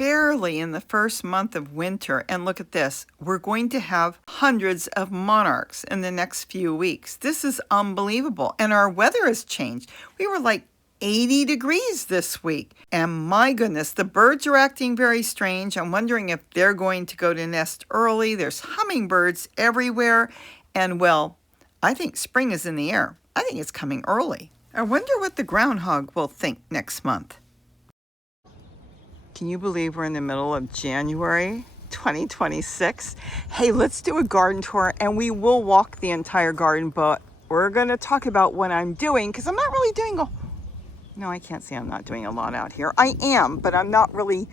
barely in the first month of winter, and look at this. We're going to have hundreds of monarchs in the next few weeks. This is unbelievable, and our weather has changed. We were like 80 degrees this week, and my goodness, the birds are acting very strange. I'm wondering if they're going to go to nest early. There's hummingbirds everywhere, and well, I think spring is in the air. I think it's coming early. I wonder what the groundhog will think next month. Can you believe we're in the middle of January 2026? Hey, let's do a garden tour, and we will walk the entire garden, but we're going to talk about what I'm doing, because I'm not really doing no, I can't say I'm not doing a lot out here. I am, but I'm not really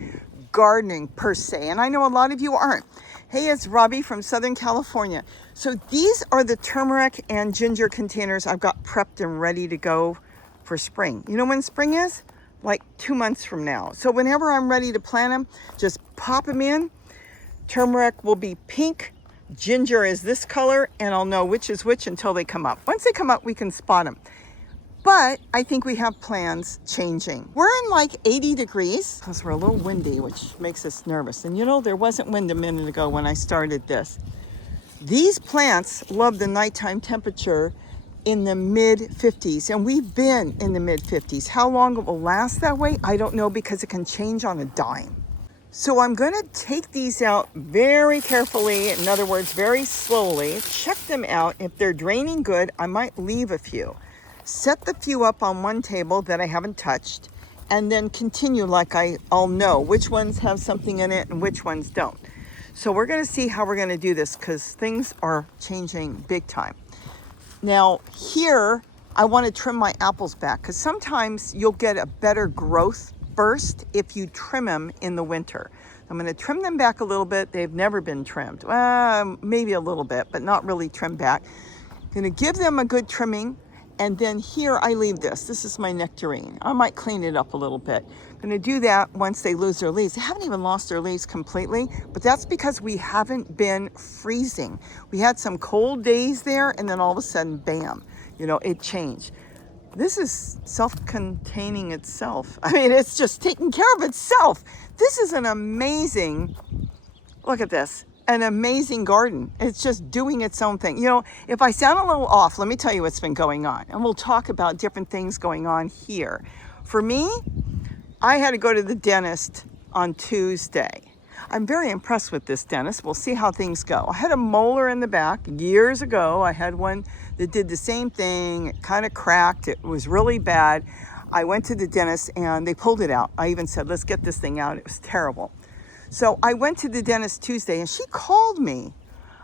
gardening per se, and I know a lot of you aren't. Hey, it's Robbie from Southern California. So these are the turmeric and ginger containers I've got prepped and ready to go for spring. You know when spring is? Like 2 months from now. So whenever I'm ready to plant them, just pop them in. Turmeric will be pink, ginger is this color, and I'll know which is which until they come up. Once they come up, we can spot them. But I think we have plans changing. We're in like 80 degrees because we're a little windy, which makes us nervous. And you know, there wasn't wind a minute ago when I started this. These plants love the nighttime temperature in the mid 50s, and we've been in the mid 50s. How long it will last that way, I don't know, because it can change on a dime. So I'm going to take these out very carefully, in other words, very slowly, check them out. If they're draining good, I might leave a few. Set the few up on one table that I haven't touched, and then continue like I'll know which ones have something in it and which ones don't. So we're going to see how we're going to do this, because things are changing big time. Now here, I want to trim my apples back, because sometimes you'll get a better growth burst if you trim them in the winter. I'm going to trim them back a little bit. They've never been trimmed. Maybe a little bit, but not really trimmed back. I'm going to give them a good trimming. And then here I leave this. This is my nectarine. I might clean it up a little bit. I'm going to do that once they lose their leaves. They haven't even lost their leaves completely, but that's because we haven't been freezing. We had some cold days there, and then all of a sudden, bam, you know, it changed. This is self-containing itself. I mean, it's just taking care of itself. This is an amazing, look at this. An amazing garden. It's just doing its own thing. You know, if I sound a little off, let me tell you what's been going on. And we'll talk about different things going on here. For me, I had to go to the dentist on Tuesday. I'm very impressed with this dentist. We'll see how things go. I had a molar in the back years ago. I had one that did the same thing. It kind of cracked. It was really bad. I went to the dentist and they pulled it out. I even said, let's get this thing out. It was terrible. So I went to the dentist Tuesday, and she called me.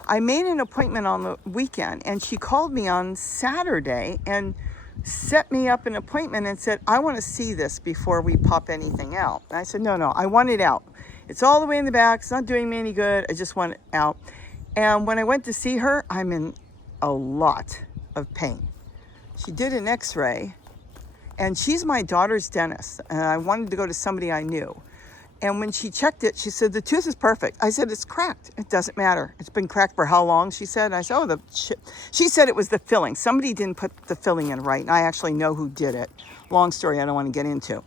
I made an appointment on the weekend, and she called me on Saturday and set me up an appointment and said, I want to see this before we pop anything out. And I said, no, I want it out. It's all the way in the back. It's not doing me any good. I just want it out. And when I went to see her, I'm in a lot of pain. She did an x-ray, and she's my daughter's dentist, and I wanted to go to somebody I knew. And when she checked it, she said, the tooth is perfect. I said, it's cracked. It doesn't matter. It's been cracked for how long, she said. I said, she said it was the filling. Somebody didn't put the filling in right, and I actually know who did it. Long story I don't want to get into.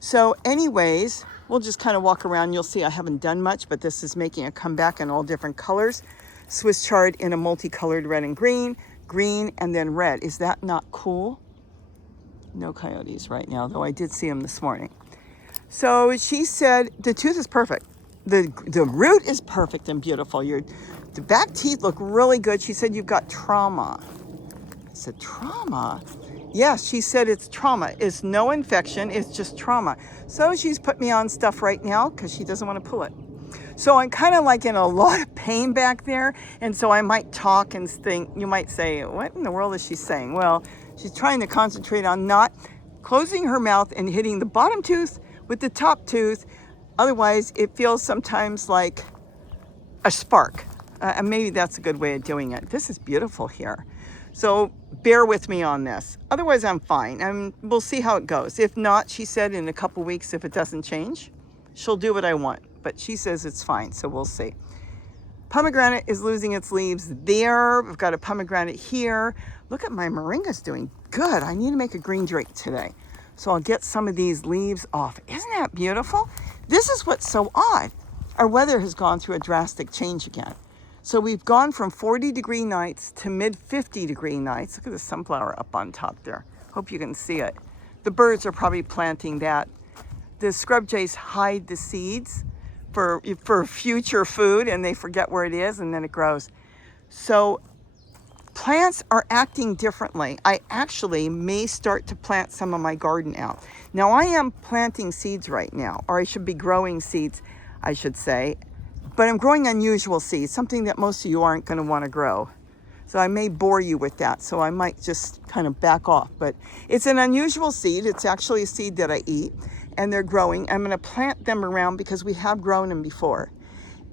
So anyways, we'll just kind of walk around. You'll see I haven't done much, but this is making a comeback in all different colors. Swiss chard in a multicolored red and green, and then red. Is that not cool? No coyotes right now, though I did see them this morning. So she said, the tooth is perfect. The root is perfect and beautiful. The back teeth look really good. She said, you've got trauma. I said, trauma? Yes, she said it's trauma. It's no infection. It's just trauma. So she's put me on stuff right now because she doesn't want to pull it. So I'm kind of like in a lot of pain back there. And so I might talk and think, you might say, what in the world is she saying? Well, she's trying to concentrate on not closing her mouth and hitting the bottom tooth with the top tooth. Otherwise, it feels sometimes like a spark. And maybe that's a good way of doing it. This is beautiful here. So bear with me on this. Otherwise, I'm fine. And we'll see how it goes. If not, she said in a couple weeks, if it doesn't change, she'll do what I want. But she says it's fine, so we'll see. Pomegranate is losing its leaves there. We've got a pomegranate here. Look at my moringa's doing good. I need to make a green drink today. So I'll get some of these leaves off. Isn't that beautiful? This is what's so odd. Our weather has gone through a drastic change again. So we've gone from 40-degree nights to mid 50-degree nights. Look at the sunflower up on top there. Hope you can see it. The birds are probably planting that. The scrub jays hide the seeds for future food, and they forget where it is, and then it grows. So plants are acting differently. I actually may start to plant some of my garden out. Now I am planting seeds right now, or I should be growing seeds, I should say. But I'm growing unusual seeds, something that most of you aren't going to want to grow. So I may bore you with that, so I might just kind of back off. But it's an unusual seed. It's actually a seed that I eat, and they're growing. I'm going to plant them around because we have grown them before.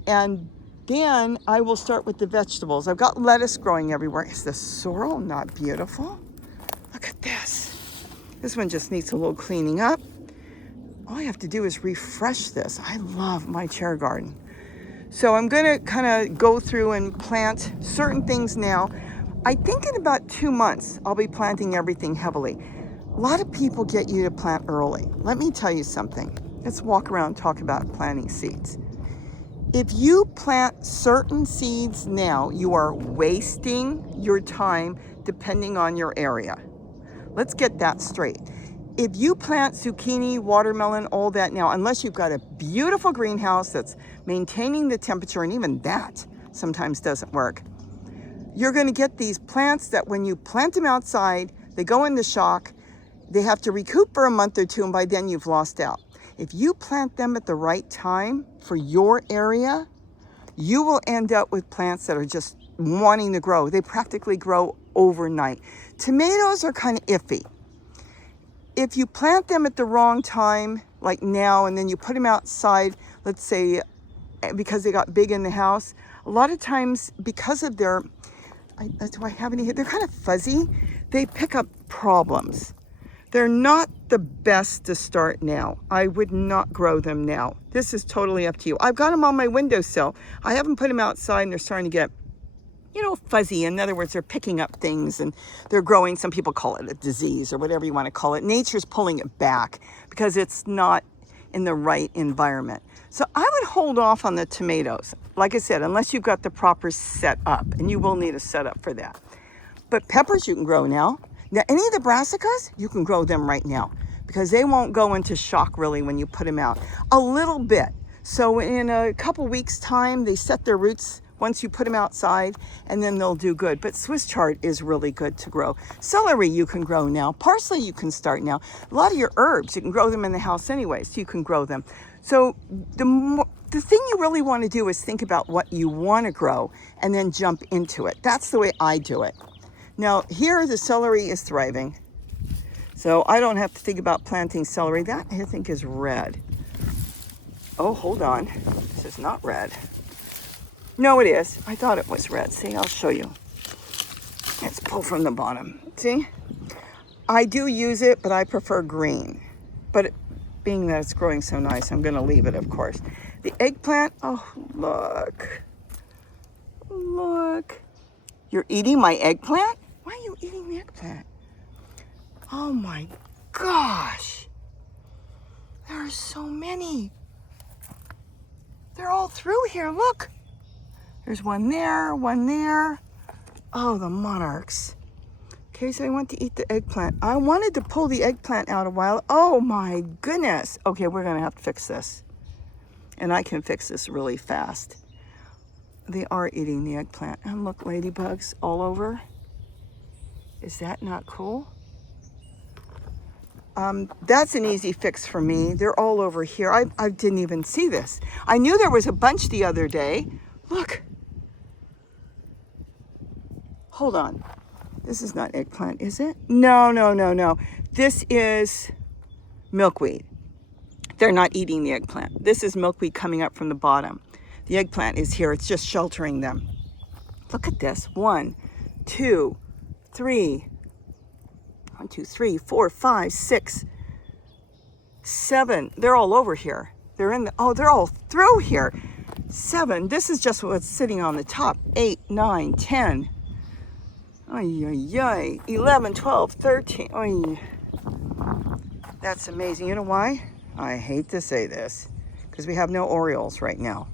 And then I will start with the vegetables. I've got lettuce growing everywhere. Is the sorrel not beautiful? Look at this. This one just needs a little cleaning up. All I have to do is refresh this. I love my chair garden. So I'm going to kind of go through and plant certain things now. I think in about 2 months, I'll be planting everything heavily. A lot of people get you to plant early. Let me tell you something. Let's walk around and talk about planting seeds. If you plant certain seeds now, you are wasting your time depending on your area. Let's get that straight. If you plant zucchini, watermelon, all that now, unless you've got a beautiful greenhouse that's maintaining the temperature, and even that sometimes doesn't work, you're going to get these plants that when you plant them outside, they go into shock, they have to recoup for a month or two, and by then you've lost out. If you plant them at the right time for your area, you will end up with plants that are just wanting to grow. They practically grow overnight. Tomatoes are kind of iffy. If you plant them at the wrong time, like now, and then you put them outside, let's say, because they got big in the house, a lot of times because of their, do I have any here? They're kind of fuzzy. They pick up problems. They're not the best to start now. I would not grow them now. This is totally up to you. I've got them on my windowsill. I haven't put them outside, and they're starting to get, fuzzy. In other words, they're picking up things and they're growing. Some people call it a disease or whatever you want to call it. Nature's pulling it back because it's not in the right environment. So I would hold off on the tomatoes. Like I said, unless you've got the proper setup, and you will need a setup for that. But peppers you can grow now. Now, any of the brassicas, you can grow them right now because they won't go into shock really when you put them out. A little bit. So in a couple weeks time, they set their roots once you put them outside, and then they'll do good. But Swiss chard is really good to grow. Celery you can grow now. Parsley you can start now. A lot of your herbs, you can grow them in the house anyway, so you can grow them. So the thing you really want to do is think about what you want to grow and then jump into it. That's the way I do it. Now here the celery is thriving. So I don't have to think about planting celery. That I think is red. Oh, hold on. This is not red. No, it is. I thought it was red. See, I'll show you. Let's pull from the bottom. See? I do use it, but I prefer green. But being that it's growing so nice, I'm going to leave it, of course. The eggplant, oh, look. Look. You're eating my eggplant? Why are you eating the eggplant? Oh, my gosh. There are so many. They're all through here. Look. There's one there, one there. Oh, the monarchs. Okay, so I want to eat the eggplant. I wanted to pull the eggplant out a while. Oh my goodness. Okay, we're gonna have to fix this. And I can fix this really fast. They are eating the eggplant. And look, ladybugs all over. Is that not cool? That's an easy fix for me. They're all over here. I didn't even see this. I knew there was a bunch the other day. Look. Hold on. This is not eggplant, is it? No. This is milkweed. They're not eating the eggplant. This is milkweed coming up from the bottom. The eggplant is here. It's just sheltering them. Look at this. 1, 2, 3. 1, 2, 3, 4, 5, 6, 7. They're all over here. They're all through here. 7. This is just what's sitting on the top. 8, 9, 10. Ay. 11, 12, 13. Ay. That's amazing. You know why? I hate to say this. because we have no orioles right now.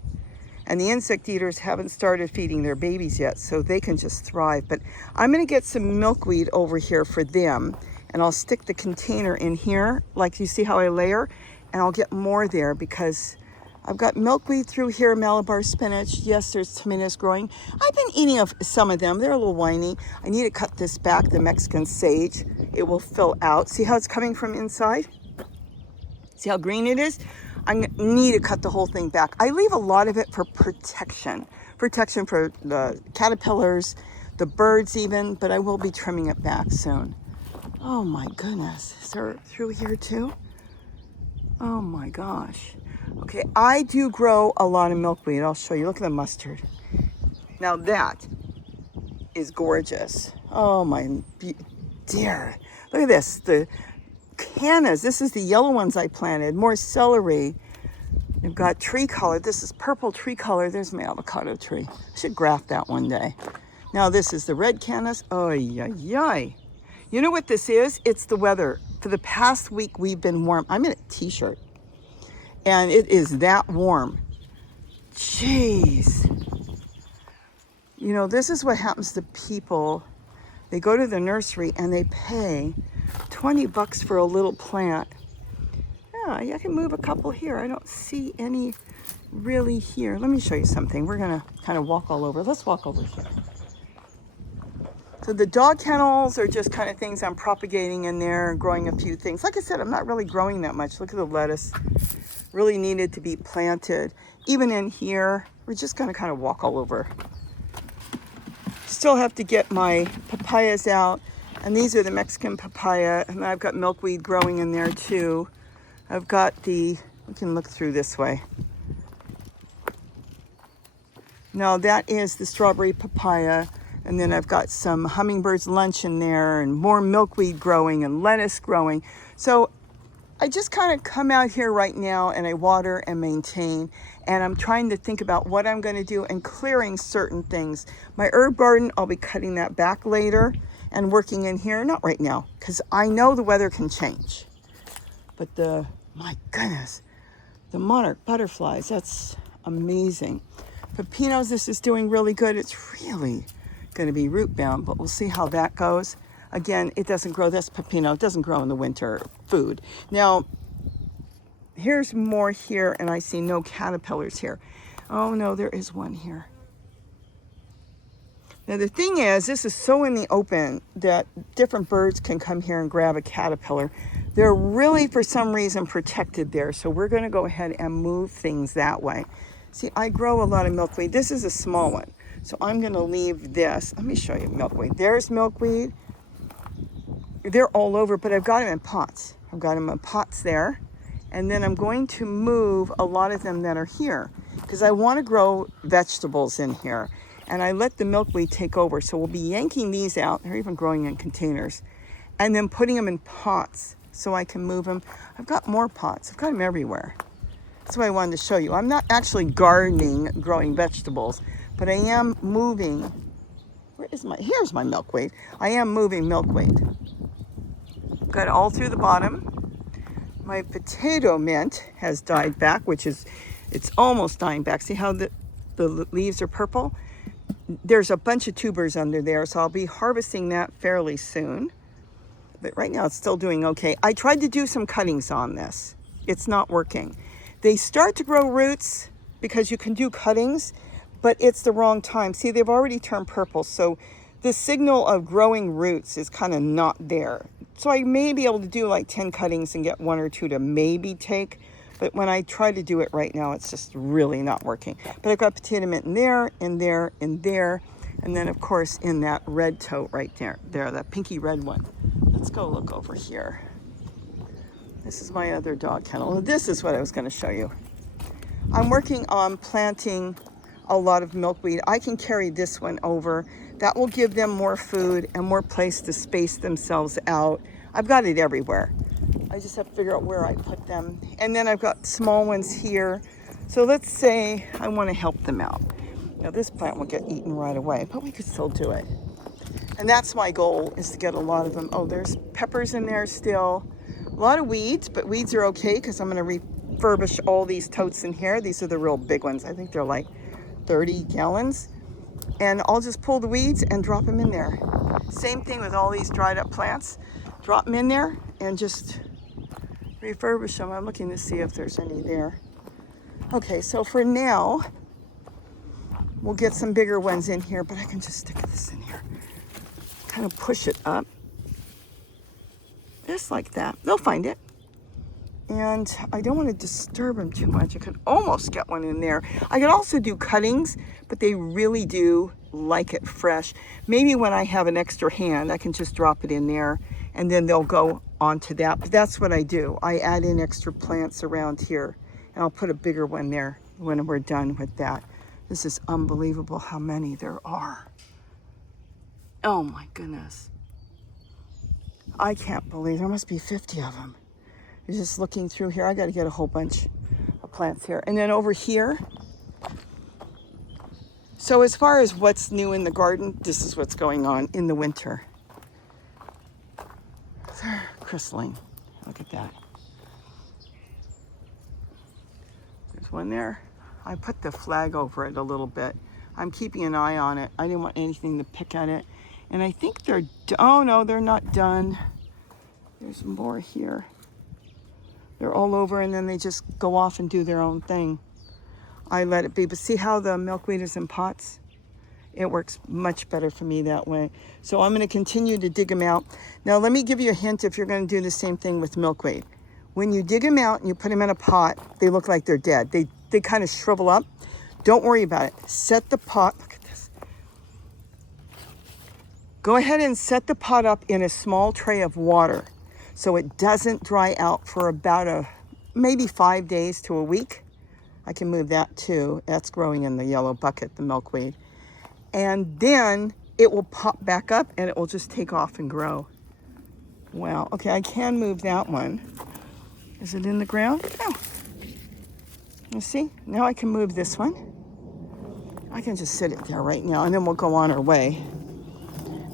And the insect eaters haven't started feeding their babies yet, so they can just thrive. But I'm gonna get some milkweed over here for them, and I'll stick the container in here, like you see how I layer, and I'll get more there because I've got milkweed through here, Malabar spinach. Yes, there's tomatoes growing. I've been eating some of them. They're a little whiny. I need to cut this back, the Mexican sage. It will fill out. See how it's coming from inside? See how green it is? I need to cut the whole thing back. I leave a lot of it for protection. Protection for the caterpillars, the birds even, but I will be trimming it back soon. Oh my goodness. Is there through here too? Oh my gosh. Okay, I do grow a lot of milkweed. I'll show you. Look at the mustard. Now that is gorgeous. Oh my dear. Look at this. The cannas. This is the yellow ones I planted. More celery. I've got tree color. This is purple tree color. There's my avocado tree. I should graft that one day. Now this is the red cannas. Oh, yay. You know what this is? It's the weather. For the past week, we've been warm. I'm in a t-shirt. And it is that warm. Jeez. You know, this is what happens to people. They go to the nursery and they pay $20 for a little plant. Yeah, I can move a couple here. I don't see any really here. Let me show you something. We're gonna kind of walk all over. Let's walk over here. So the dog kennels are just kind of things I'm propagating in there, growing a few things. Like I said, I'm not really growing that much. Look at the lettuce. Really needed to be planted. Even in here, we're just gonna kind of walk all over. Still have to get my papayas out. And these are the Mexican papaya. And I've got milkweed growing in there too. I've got we can look through this way. Now that is the strawberry papaya. And then I've got some Hummingbirds lunch in there and more milkweed growing and lettuce growing. So I just kind of come out here right now and I water and maintain. And I'm trying to think about what I'm going to do and clearing certain things. My herb garden, I'll be cutting that back later and working in here. Not right now, because I know the weather can change. But my goodness, the Monarch butterflies, that's amazing. Pepinos, this is doing really good. It's really going to be root bound, but we'll see how that goes. Again, it doesn't grow. That's pepino. It doesn't grow in the winter food. Now, here's more here, and I see no caterpillars here. Oh, no, there is one here. Now, the thing is, this is so in the open that different birds can come here and grab a caterpillar. They're really, for some reason, protected there, so we're going to go ahead and move things that way. See, I grow a lot of milkweed. This is a small one, so I'm going to leave this. Let me show you milkweed. There's milkweed. They're all over, but I've got them in pots. I've got them in pots there. And then I'm going to move a lot of them that are here because I want to grow vegetables in here. And I let the milkweed take over. So we'll be yanking these out. They're even growing in containers. And then putting them in pots so I can move them. I've got more pots. I've got them everywhere. That's what I wanted to show you. I'm not actually gardening, growing vegetables, but I am moving. Here's my milkweed. I am moving milkweed. Got it all through the bottom. My potato mint has died back, it's almost dying back. See how the leaves are purple? There's a bunch of tubers under there, so I'll be harvesting that fairly soon. But right now it's still doing okay. I tried to do some cuttings on this. It's not working. They start to grow roots because you can do cuttings, but it's the wrong time. See, they've already turned purple, so the signal of growing roots is kind of not there. So I may be able to do like 10 cuttings and get 1 or 2 to maybe take. But when I try to do it right now, it's just really not working. But I've got potato mint in there, in there, in there. And then, of course, in that red tote right there, that pinky red one. Let's go look over here. This is my other dog kennel. This is what I was going to show you. I'm working on planting a lot of milkweed. I can carry this one over. That will give them more food and more place to space themselves out. I've got it everywhere. I just have to figure out where I put them. And then I've got small ones here. So let's say I want to help them out. Now this plant will get eaten right away, but we could still do it. And that's my goal, is to get a lot of them. Oh, there's peppers in there still. A lot of weeds, but weeds are okay because I'm going to refurbish all these totes in here. These are the real big ones. I think they're like 30 gallons. And I'll just pull the weeds and drop them in there. Same thing with all these dried up plants. Drop them in there and just refurbish them. I'm looking to see if there's any there. Okay, so for now, we'll get some bigger ones in here, but I can just stick this in here. Kind of push it up. Just like that. They'll find it. And I don't want to disturb them too much. I could almost get one in there. I could also do cuttings, but they really do like it fresh. Maybe when I have an extra hand, I can just drop it in there and then they'll go onto that. But that's what I do. I add in extra plants around here and I'll put a bigger one there when we're done with that. This is unbelievable how many there are. Oh my goodness. I can't believe there must be 50 of them. Just looking through here, I got to get a whole bunch of plants here. And then over here, so as far as what's new in the garden, this is what's going on in the winter. Crystalline, look at that. There's one there. I put the flag over it a little bit. I'm keeping an eye on it. I didn't want anything to pick at it. And I think they're, oh no, they're not done. There's more here. They're all over and then they just go off and do their own thing. I let it be, but see how the milkweed is in pots? It works much better for me that way. So I'm gonna continue to dig them out. Now let me give you a hint if you're gonna do the same thing with milkweed. When you dig them out and you put them in a pot, they look like they're dead. They kind of shrivel up. Don't worry about it. Set the pot, look at this. Go ahead and set the pot up in a small tray of water so it doesn't dry out for about maybe 5 days to a week. I can move that too. That's growing in the yellow bucket, the milkweed. And then it will pop back up and it will just take off and grow. Wow, okay, I can move that one. Is it in the ground? No. You see, now I can move this one. I can just sit it there right now and then we'll go on our way.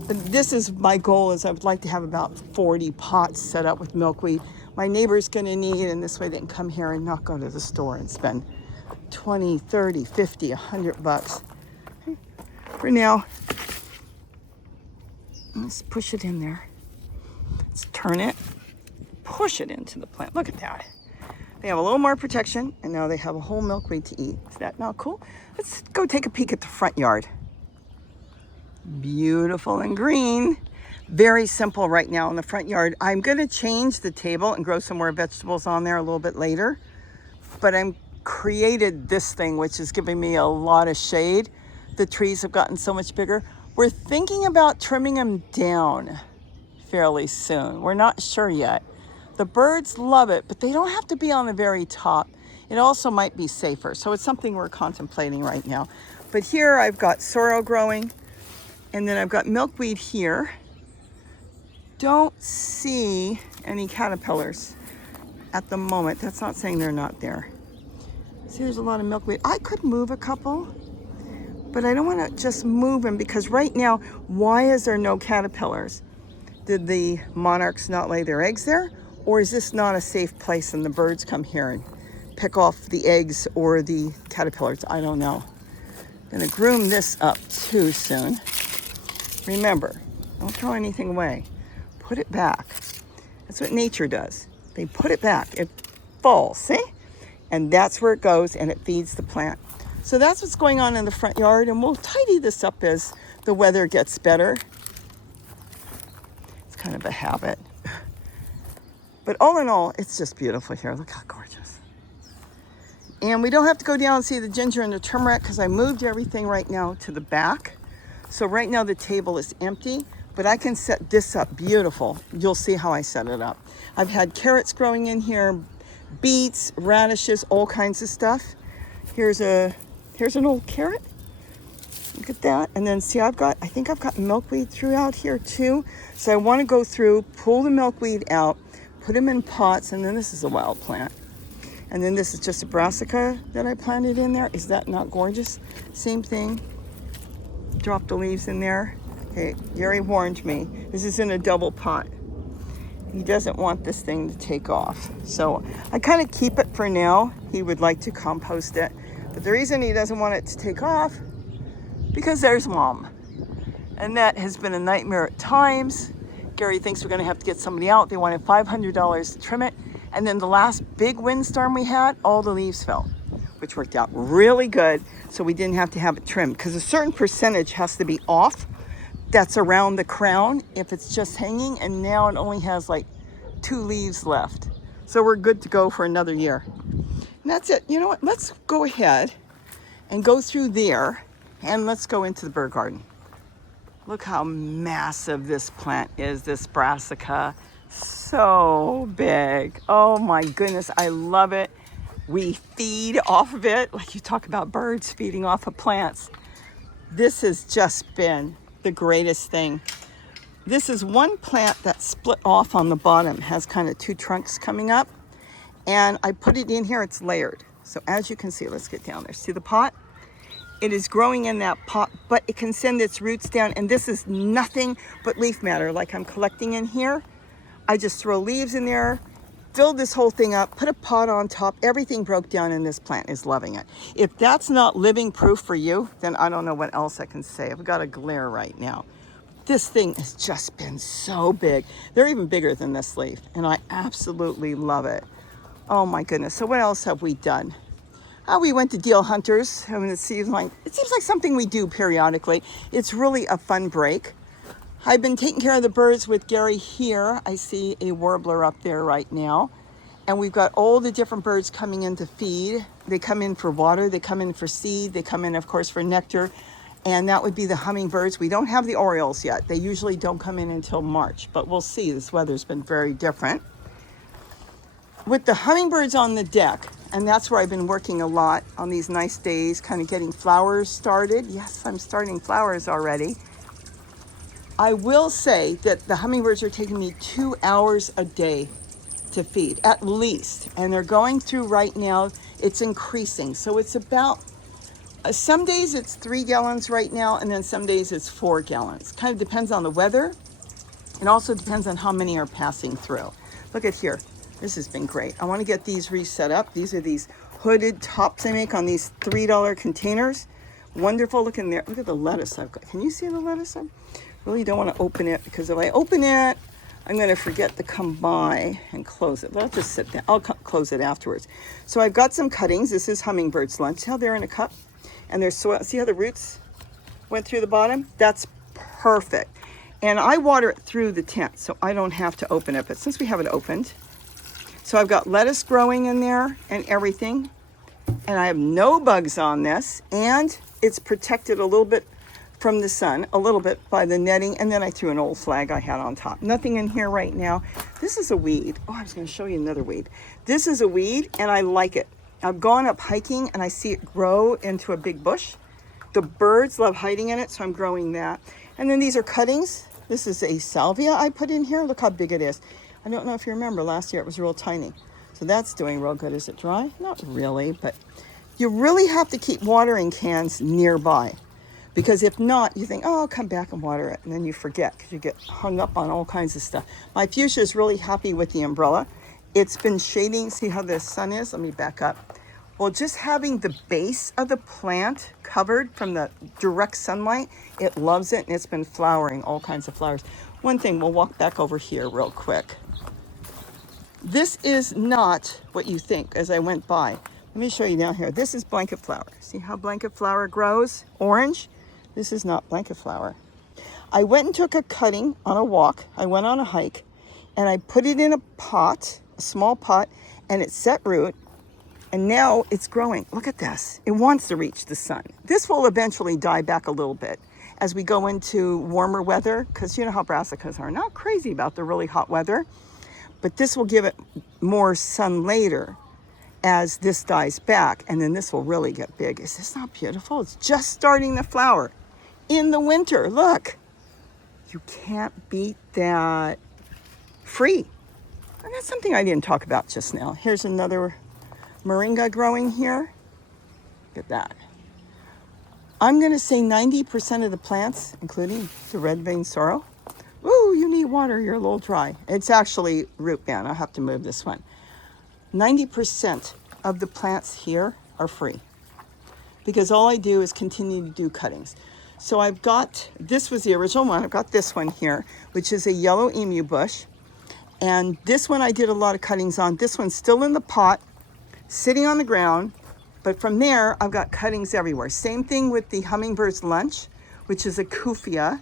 But this is my goal, is I would like to have about 40 pots set up with milkweed. My neighbor's gonna need, and this way they can come here and not go to the store and spend 20, 30, 50, 100 bucks. For now, let's push it in there. Let's turn it, push it into the plant. Look at that. They have a little more protection, and now they have a whole milkweed to eat. Is that not cool? Let's go take a peek at the front yard. Beautiful and green. Very simple right now in the front yard. I'm going to change the table and grow some more vegetables on there a little bit later. But I'm created this thing, which is giving me a lot of shade. The trees have gotten so much bigger. We're thinking about trimming them down fairly soon. We're not sure yet. The birds love it, but they don't have to be on the very top. It also might be safer. So it's something we're contemplating right now. But here I've got sorrel growing. And then I've got milkweed here. Don't see any caterpillars at the moment. That's not saying they're not there. See, there's a lot of milkweed. I could move a couple, but I don't want to just move them because right now, why is there no caterpillars? Did the monarchs not lay their eggs there? Or is this not a safe place and the birds come here and pick off the eggs or the caterpillars? I don't know. I'm gonna groom this up too soon. Remember, don't throw anything away. Put it back. That's what nature does. They put it back. It falls, see? And that's where it goes and it feeds the plant. So that's what's going on in the front yard, and we'll tidy this up as the weather gets better. It's kind of a habit. But all in all, it's just beautiful here. Look how gorgeous. And we don't have to go down and see the ginger and the turmeric because I moved everything right now to the back. So right now the table is empty, but I can set this up beautiful. You'll see how I set it up. I've had carrots growing in here, beets, radishes, all kinds of stuff. Here's an old carrot. Look at that. And then see, I think I've got milkweed throughout here too. So I want to go through, pull the milkweed out, put them in pots, and then this is a wild plant. And then this is just a brassica that I planted in there. Is that not gorgeous? Same thing. Drop the leaves in there. Okay, Gary warned me. This is in a double pot. he doesn't want this thing to take off. So I kind of keep it for now. He would like to compost it. But the reason he doesn't want it to take off, because there's Mom. And that has been a nightmare at times. Gary thinks we're gonna have to get somebody out. They wanted $500 to trim it. And then the last big windstorm we had, all the leaves fell, which worked out really good. So we didn't have to have it trimmed, because a certain percentage has to be off. That's around the crown if it's just hanging, and now it only has like 2 leaves left. So we're good to go for another year. And that's it. You know what? Let's go ahead and go through there, and let's go into the bird garden. Look how massive this plant is, this brassica. So big. Oh my goodness, I love it. We feed off of it. Like you talk about birds feeding off of plants. This has just been the greatest thing. This is one plant that split off on the bottom, has kind of 2 trunks coming up, and I put it in here. It's layered. So as you can see, let's get down there. See the pot? It is growing in that pot, but it can send its roots down, and this is nothing but leaf matter like I'm collecting in here. I just throw leaves in there, filled this whole thing up, put a pot on top. Everything broke down, and this plant is loving it. If that's not living proof for you, then I don't know what else I can say. I've got a glare right now. This thing has just been so big. They're even bigger than this leaf, and I absolutely love it. Oh my goodness. So what else have we done? We went to deal hunters. I mean, it seems like something we do periodically. It's really a fun break. I've been taking care of the birds with Gary here. I see a warbler up there right now. And we've got all the different birds coming in to feed. They come in for water, they come in for seed, they come in, of course, for nectar. And that would be the hummingbirds. We don't have the orioles yet. They usually don't come in until March, but we'll see. This weather's been very different. With the hummingbirds on the deck, and that's where I've been working a lot on these nice days, kind of getting flowers started. Yes, I'm starting flowers already. I will say that the hummingbirds are taking me 2 hours a day to feed, at least. And they're going through right now, it's increasing. So it's about, some days it's 3 gallons right now, and then some days it's 4 gallons. Kind of depends on the weather. It also depends on how many are passing through. Look at here. This has been great. I want to get these reset up. These are these hooded tops I make on these $3 containers. Wonderful. Look in there. Look at the lettuce I've got. Can you see the lettuce? I really don't want to open it, because if I open it, I'm going to forget to come by and close it. I'll just sit there. I'll close it afterwards. So I've got some cuttings. This is Hummingbird's lunch. See how they're in a cup? And there's soil. See how the roots went through the bottom? That's perfect. And I water it through the tent, so I don't have to open it. But since we have it opened, so I've got lettuce growing in there and everything. And I have no bugs on this. And it's protected a little bit from the sun, a little bit by the netting. And then I threw an old flag I had on top. Nothing in here right now. This is a weed. Oh, I was going to show you another weed. This is a weed, and I like it. I've gone up hiking, and I see it grow into a big bush. The birds love hiding in it, so I'm growing that. And then these are cuttings. This is a salvia I put in here. Look how big it is. I don't know if you remember, last year it was real tiny. So that's doing real good. Is it dry? Not really, but you really have to keep watering cans nearby, because if not, you think, oh, I'll come back and water it, and then you forget because you get hung up on all kinds of stuff. My fuchsia is really happy with the umbrella. It's been shading. See how the sun is? Let me back up. Well, just having the base of the plant covered from the direct sunlight, it loves it, and it's been flowering, all kinds of flowers. One thing, we'll walk back over here real quick. This is not what you think as I went by. Let me show you down here. This is blanket flower. See how blanket flower grows? Orange. This is not blanket flower. I went and took a cutting on a walk. I went on a hike, and I put it in a pot, a small pot, and it set root, and now it's growing. Look at this. It wants to reach the sun. This will eventually die back a little bit as we go into warmer weather, because you know how brassicas are. Not crazy about the really hot weather. But this will give it more sun later as this dies back, and then this will really get big. Is this not beautiful? It's just starting to flower in the winter. Look, you can't beat that. Free. And that's something I didn't talk about just now. Here's another moringa growing here. Look at that. I'm going to say 90% of the plants, including the red vein sorrel. Ooh, you need water, you're a little dry. It's actually root ban. I'll have to move this one. 90% of the plants here are free because all I do is continue to do cuttings. So I've got, this was the original one. I've got this one here, which is a yellow emu bush. And this one I did a lot of cuttings on. This one's still in the pot, sitting on the ground. But from there, I've got cuttings everywhere. Same thing with the Hummingbird's lunch, which is a kufia.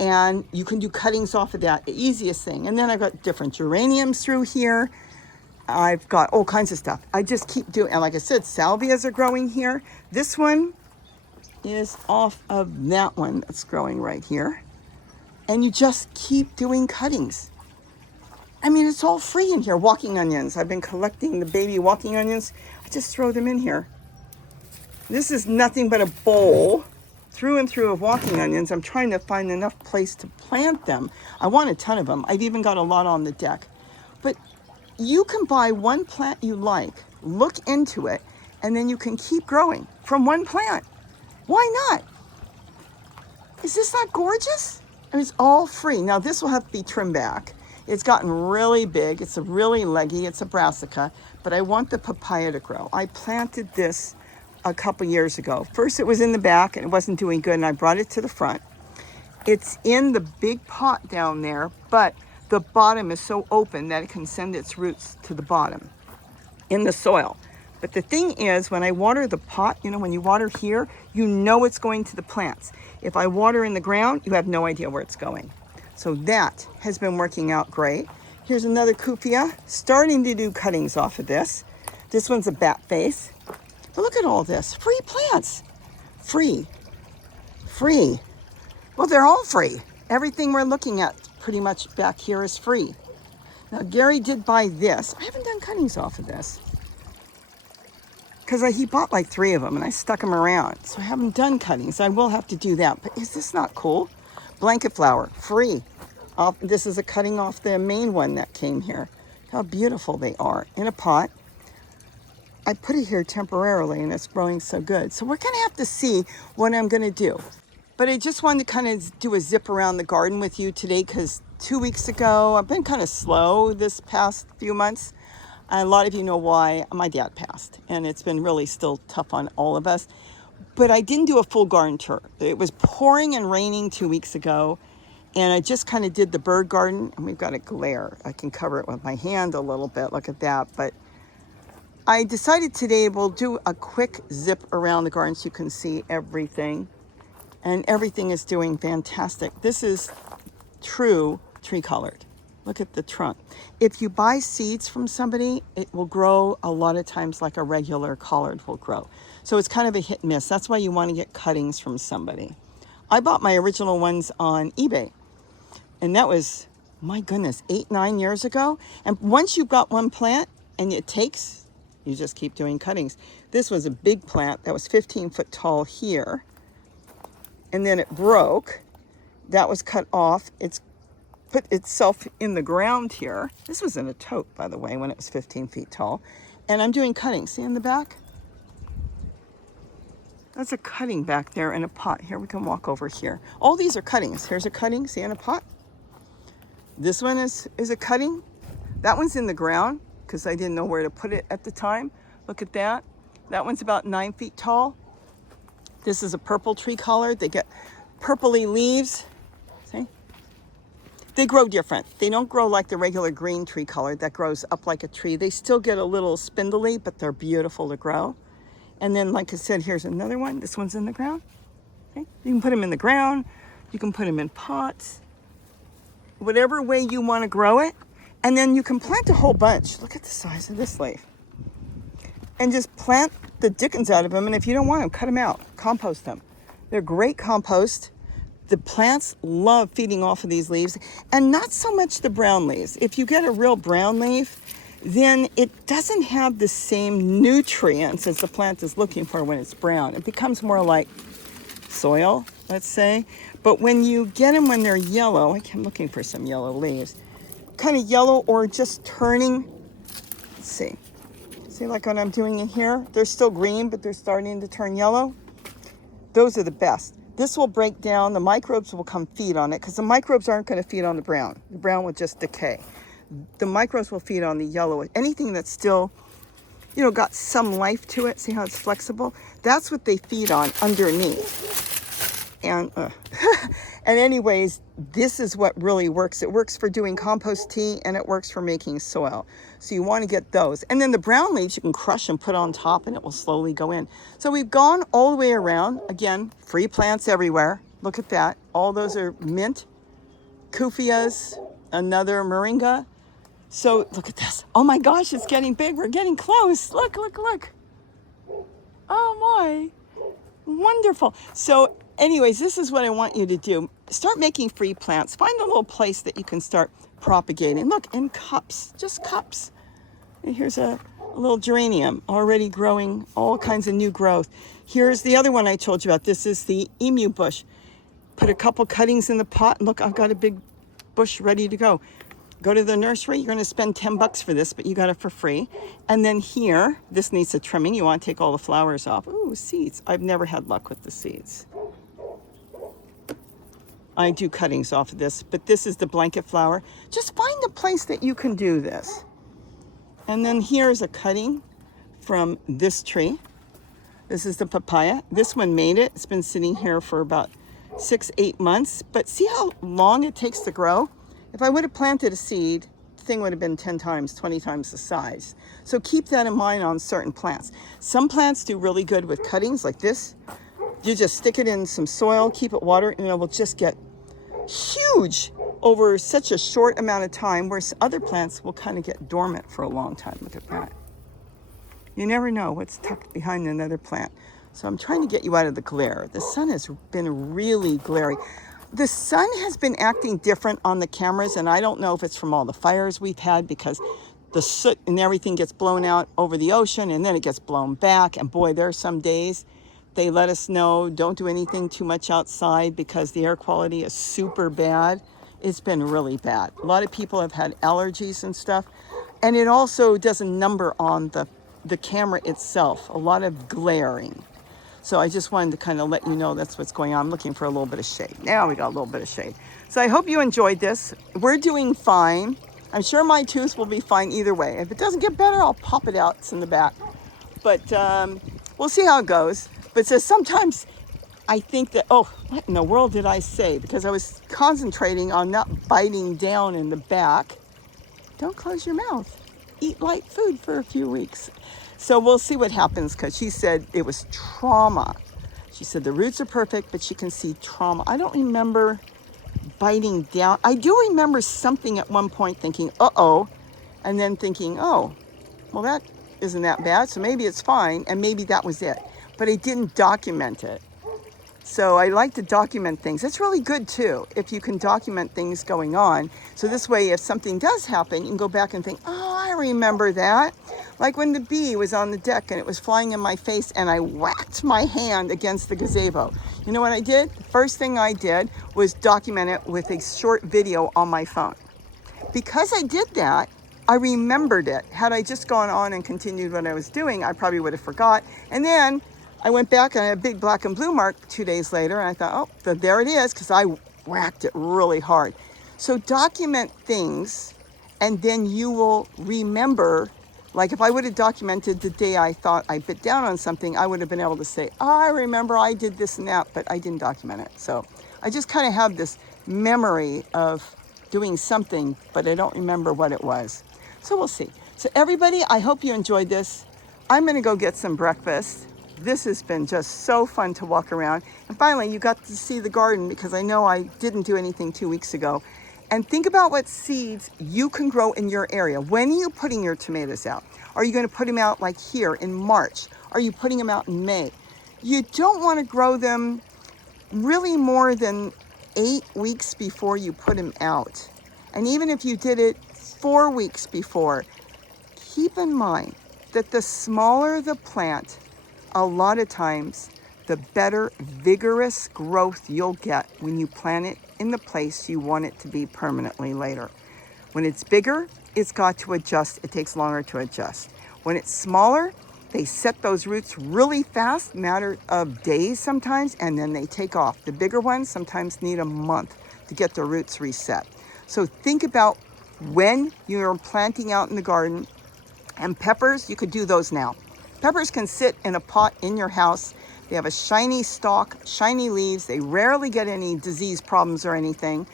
And you can do cuttings off of that, the easiest thing. And then I've got different geraniums through here. I've got all kinds of stuff. I just keep doing, and like I said, salvias are growing here. This one is off of that one that's growing right here. And you just keep doing cuttings. I mean, it's all free in here. Walking onions. I've been collecting the baby walking onions. I just throw them in here. This is nothing but a bowl through and through of walking onions. I'm trying to find enough place to plant them. I want a ton of them. I've even got a lot on the deck. But you can buy one plant you like, look into it, and then you can keep growing from one plant. Why not? Is this not gorgeous? I mean, it's all free. Now this will have to be trimmed back. It's gotten really big. It's a really leggy. It's a brassica, but I want the papaya to grow. I planted this a couple years ago. First it was in the back and it wasn't doing good, and I brought it to the front. It's in the big pot down there, but the bottom is so open that it can send its roots to the bottom in the soil. But the thing is, when I water the pot, you know, when you water here, you know it's going to the plants. If I water in the ground, you have no idea where it's going. So that has been working out great. Here's another kufia, starting to do cuttings off of this. This one's a bat face. But look at all this, free plants. Free, free. Well, they're all free. Everything we're looking at pretty much back here is free. Now, Gary did buy this. I haven't done cuttings off of this because he bought like 3 of them and I stuck them around. So I haven't done cuttings. I will have to do that. But is this not cool? Blanket flower, free. This is a cutting off the main one that came here. How beautiful they are in a pot. I put it here temporarily and it's growing so good. So we're gonna have to see what I'm gonna do. But I just wanted to kind of do a zip around the garden with you today because 2 weeks ago, I've been kind of slow this past few months. And a lot of you know why. My dad passed and it's been really still tough on all of us. But I didn't do a full garden tour. It was pouring and raining 2 weeks ago. And I just kind of did the bird garden. And we've got a glare. I can cover it with my hand a little bit. Look at that. But I decided today we'll do a quick zip around the garden so you can see everything. And everything is doing fantastic. This is true tree colored. Look at the trunk. If you buy seeds from somebody, it will grow a lot of times like a regular collard will grow. So it's kind of a hit and miss. That's why you want to get cuttings from somebody. I bought my original ones on eBay. And that was, my goodness, 8-9 years ago. And once you've got one plant and it takes, you just keep doing cuttings. This was a big plant that was 15 foot tall here. And then it broke. That was cut off. It's put itself in the ground here. This was in a tote, by the way, when it was 15 feet tall. And I'm doing cuttings. See in the back? That's a cutting back there in a pot. Here, we can walk over here. All these are cuttings. Here's a cutting, see, in a pot. This one is a cutting. That one's in the ground because I didn't know where to put it at the time. Look at that. That one's about 9 feet tall. This is a purple tree collard. They get purpley leaves. See? They grow different. They don't grow like the regular green tree collard that grows up like a tree. They still get a little spindly, but they're beautiful to grow. And then, like I said, here's another one. This one's in the ground. Okay? You can put them in the ground. You can put them in pots. Whatever way you want to grow it. And then you can plant a whole bunch. Look at the size of this leaf. And just plant the dickens out of them. And if you don't want them, cut them out. Compost them. They're great compost. The plants love feeding off of these leaves. And not so much the brown leaves. If you get a real brown leaf, then it doesn't have the same nutrients as the plant is looking for when it's brown. It becomes more like soil, let's say. But when you get them when they're yellow, I'm looking for some yellow leaves, kind of yellow or just turning, let's see like what I'm doing in here? They're still green, but they're starting to turn yellow. Those are the best. This will break down. The microbes will come feed on it because the microbes aren't going to feed on the brown. The brown will just decay. The microbes will feed on the yellow. Anything that's still, you know, got some life to it. See how it's flexible? That's what they feed on underneath. And and anyways, this is what really works. It works for doing compost tea and it works for making soil. So you want to get those. And then the brown leaves you can crush and put on top and it will slowly go in. So we've gone all the way around. Again, free plants everywhere. Look at that. All those are mint, kufias, another moringa. So look at this. Oh my gosh, it's getting big. We're getting close. Look, look, look. Oh my. Wonderful. So anyways, this is what I want you to do. Start making free plants. Find a little place that you can start propagating. Look, in cups, just cups. And here's a little geranium already growing all kinds of new growth. Here's the other one I told you about. This is the emu bush. Put a couple cuttings in the pot. And look, I've got a big bush ready to go. Go to the nursery. You're going to spend $10 for this, but you got it for free. And then here, this needs a trimming. You want to take all the flowers off. Ooh, seeds. I've never had luck with the seeds. I do cuttings off of this, but this is the blanket flower. Just find a place that you can do this. And then here's a cutting from this tree. This is the papaya. This one made it. It's been sitting here for about 6-8 months, but see how long it takes to grow? If I would have planted a seed, the thing would have been 10 times, 20 times the size. So keep that in mind on certain plants. Some plants do really good with cuttings like this. You just stick it in some soil, keep it watered, and it will just get huge over such a short amount of time, whereas other plants will kind of get dormant for a long time. Look at that. You never know what's tucked behind another plant. So I'm trying to get you out of the glare. The sun has been really glary. The sun has been acting different on the cameras, and I don't know if it's from all the fires we've had because the soot and everything gets blown out over the ocean and then it gets blown back. And boy, there are some days they let us know don't do anything too much outside because the air quality is super bad. It's been really bad. A lot of people have had allergies and stuff. And it also does a number on the camera itself, a lot of glaring. So I just wanted to kind of let you know that's what's going on. I'm looking for a little bit of shade. Now we got a little bit of shade. So I hope you enjoyed this. We're doing fine. I'm sure my tooth will be fine either way. If it doesn't get better, I'll pop it out. It's in the back. But we'll see how it goes. But so sometimes I think that, oh, what in the world did I say? Because I was concentrating on not biting down in the back. Don't close your mouth. Eat light food for a few weeks. So we'll see what happens because she said it was trauma. She said the roots are perfect, but she can see trauma. I don't remember biting down. I do remember something at one point thinking, uh-oh, and then thinking, oh, well, that isn't that bad, so maybe it's fine, and maybe that was it. But I didn't document it. So I like to document things. It's really good too, if you can document things going on. So this way, if something does happen, you can go back and think, oh, I remember that. Like when the bee was on the deck and it was flying in my face and I whacked my hand against the gazebo. You know what I did? The first thing I did was document it with a short video on my phone. Because I did that, I remembered it. Had I just gone on and continued what I was doing, I probably would have forgot. And then I went back and I had a big black and blue mark 2 days later. And I thought, oh, there it is, because I whacked it really hard. So document things, and then you will remember. Like if I would have documented the day I thought I bit down on something, I would have been able to say, oh, I remember I did this and that, but I didn't document it. So I just kind of have this memory of doing something, but I don't remember what it was. So we'll see. So everybody, I hope you enjoyed this. I'm going to go get some breakfast. This has been just so fun to walk around. And finally, you got to see the garden because I know I didn't do anything 2 weeks ago. And think about what seeds you can grow in your area. When are you putting your tomatoes out? Are you going to put them out like here in March? Are you putting them out in May? You don't want to grow them really more than 8 weeks before you put them out. And even if you did it 4 weeks before, keep in mind that the smaller the plant, a lot of times, the better vigorous growth you'll get when you plant it in the place you want it to be permanently later. When it's bigger, it's got to adjust. It takes longer to adjust. When it's smaller, They set those roots really fast, matter of days sometimes, and then they take off. The bigger ones sometimes need a month to get their roots reset. So think about when you're planting out in the garden. And peppers, you could do those now. Peppers can sit in a pot in your house. They have a shiny stalk, shiny leaves. They rarely get any disease problems or anything.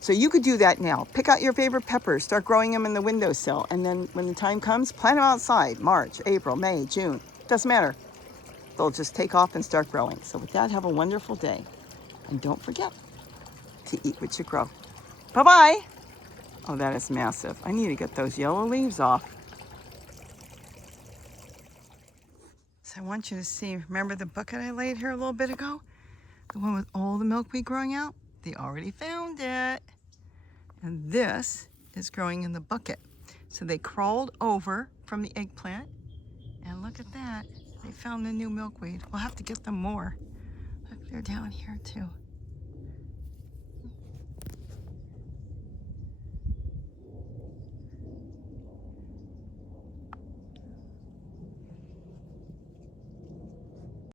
So you could do that now. Pick out your favorite peppers, start growing them in the windowsill. And then when the time comes, plant them outside, March, April, May, June. Doesn't matter. They'll just take off and start growing. So with that, have a wonderful day. And don't forget to eat what you grow. Bye-bye. Oh, that is massive. I need to get those yellow leaves off. So I want you to see, remember the bucket I laid here a little bit ago? The one with all the milkweed growing out? They already found it. And this is growing in the bucket. So they crawled over from the eggplant. And look at that. They found the new milkweed. We'll have to get them more. Look, they're down here too.